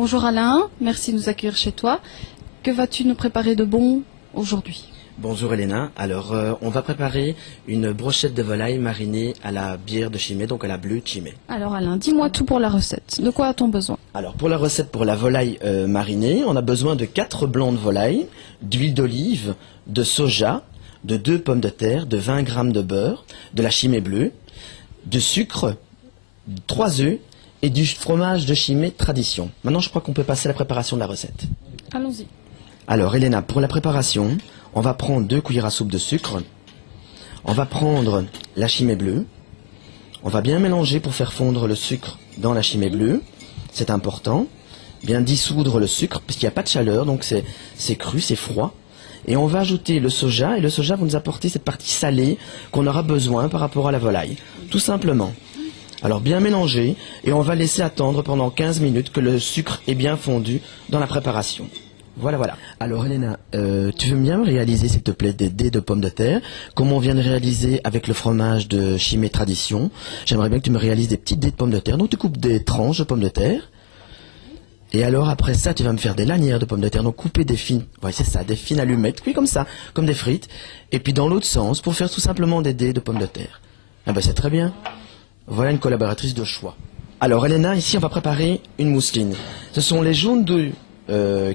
Bonjour Alain, merci de nous accueillir chez toi. Que vas-tu nous préparer de bon aujourd'hui? Bonjour Elena, alors on va préparer une brochette de volaille marinée à la bière de Chimay, donc à la bleue Chimay. Alors Alain, dis-moi tout pour la recette. De quoi a-t-on besoin? Alors pour la recette pour la volaille marinée, on a besoin de 4 blancs de volaille, d'huile d'olive, de soja, de 2 pommes de terre, de 20 g de beurre, de la Chimay bleue, de sucre, 3 œufs et du fromage de Chimay tradition. Maintenant je crois qu'on peut passer à la préparation de la recette. Allons-y. Alors Elena, pour la préparation, on va prendre 2 cuillères à soupe de sucre. On va prendre la Chimay bleue. On va bien mélanger pour faire fondre le sucre dans la Chimay bleue. C'est important. Bien dissoudre le sucre, puisqu'il n'y a pas de chaleur, donc c'est cru, c'est froid. Et on va ajouter le soja, et le soja va nous apporter cette partie salée qu'on aura besoin par rapport à la volaille. Tout simplement. Alors bien mélanger, et on va laisser attendre pendant 15 minutes que le sucre est bien fondu dans la préparation. Voilà. Alors Elena, tu veux bien me réaliser s'il te plaît des dés de pommes de terre, comme on vient de réaliser avec le fromage de Chimay Tradition. J'aimerais bien que tu me réalises des petites dés de pommes de terre. Donc tu coupes des tranches de pommes de terre. Et alors après ça, tu vas me faire des lanières de pommes de terre. Donc couper des fines, ouais c'est ça, des fines allumettes, puis comme ça, comme des frites. Et puis dans l'autre sens, pour faire tout simplement des dés de pommes de terre. Ah ben c'est très bien. Voilà une collaboratrice de choix. Alors Elena, ici on va préparer une mousseline. Ce sont les jaunes d'œufs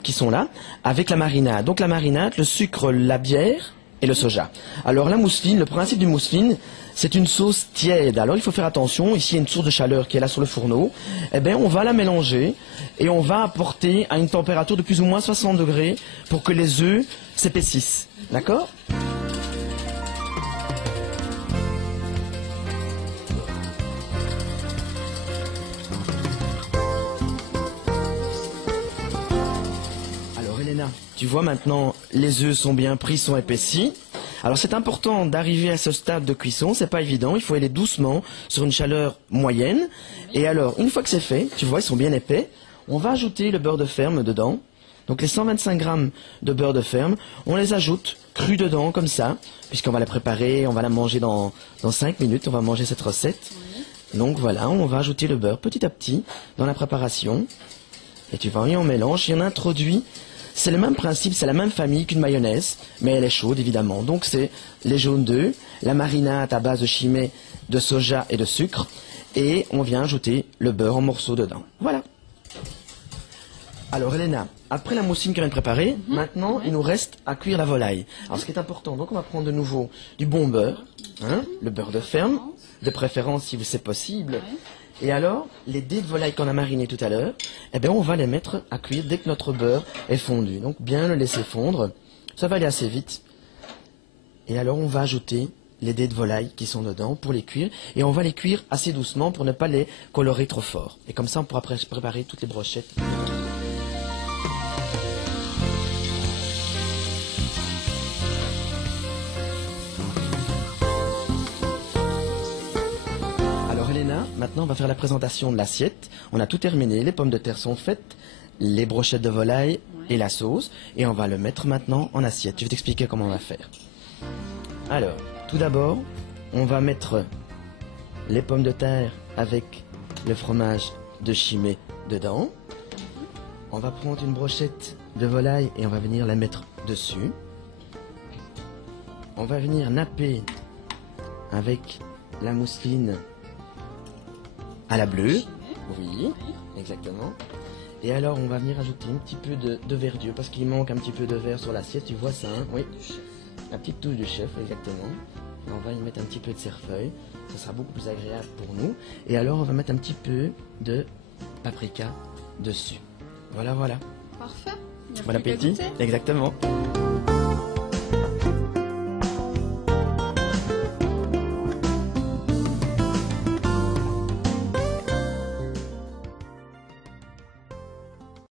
qui sont là, avec la marinade. Donc la marinade, le sucre, la bière et le soja. Alors la mousseline, le principe du mousseline, c'est une sauce tiède. Alors il faut faire attention, ici il y a une source de chaleur qui est là sur le fourneau. Eh bien on va la mélanger et on va apporter à une température de plus ou moins 60 degrés pour que les œufs s'épaississent. D'accord ? Tu vois maintenant, les œufs sont bien pris, sont épaissis. Alors c'est important d'arriver à ce stade de cuisson, c'est pas évident, il faut aller doucement sur une chaleur moyenne. Et alors, une fois que c'est fait, tu vois, ils sont bien épais, on va ajouter le beurre de ferme dedans. Donc les 125 g de beurre de ferme, on les ajoute crus dedans comme ça, puisqu'on va la préparer, on va la manger dans 5 minutes, on va manger cette recette. Donc voilà, on va ajouter le beurre petit à petit dans la préparation. Et tu vois, et on mélange, et on introduit. C'est le même principe, c'est la même famille qu'une mayonnaise, mais elle est chaude évidemment. Donc c'est les jaunes d'œufs, la marinade à base de Chimay, de soja et de sucre, et on vient ajouter le beurre en morceaux dedans. Voilà. Alors Elena, après la mousseline qu'on vient de préparer, maintenant il nous reste à cuire la volaille. Alors ce qui est important, donc on va prendre de nouveau du bon beurre, le beurre de ferme, de préférence si c'est possible. Et alors, les dés de volaille qu'on a marinés tout à l'heure, eh bien on va les mettre à cuire dès que notre beurre est fondu. Donc bien le laisser fondre, ça va aller assez vite. Et alors on va ajouter les dés de volaille qui sont dedans pour les cuire. Et on va les cuire assez doucement pour ne pas les colorer trop fort. Et comme ça on pourra préparer toutes les brochettes. Maintenant, on va faire la présentation de l'assiette. On a tout terminé, les pommes de terre sont faites, les brochettes de volaille et la sauce. Et on va le mettre maintenant en assiette. Je vais t'expliquer comment on va faire. Alors, tout d'abord, on va mettre les pommes de terre avec le fromage de Chimay dedans. On va prendre une brochette de volaille et on va venir la mettre dessus. On va venir napper avec la mousseline à la bleue, oui, exactement. Et alors on va venir ajouter un petit peu de verdure, parce qu'il manque un petit peu de verre sur l'assiette, tu vois ça, hein, oui. La petite touche du chef, exactement. Et on va y mettre un petit peu de cerfeuil, ça sera beaucoup plus agréable pour nous. Et alors on va mettre un petit peu de paprika dessus. Voilà. Parfait. Bon appétit, exactement.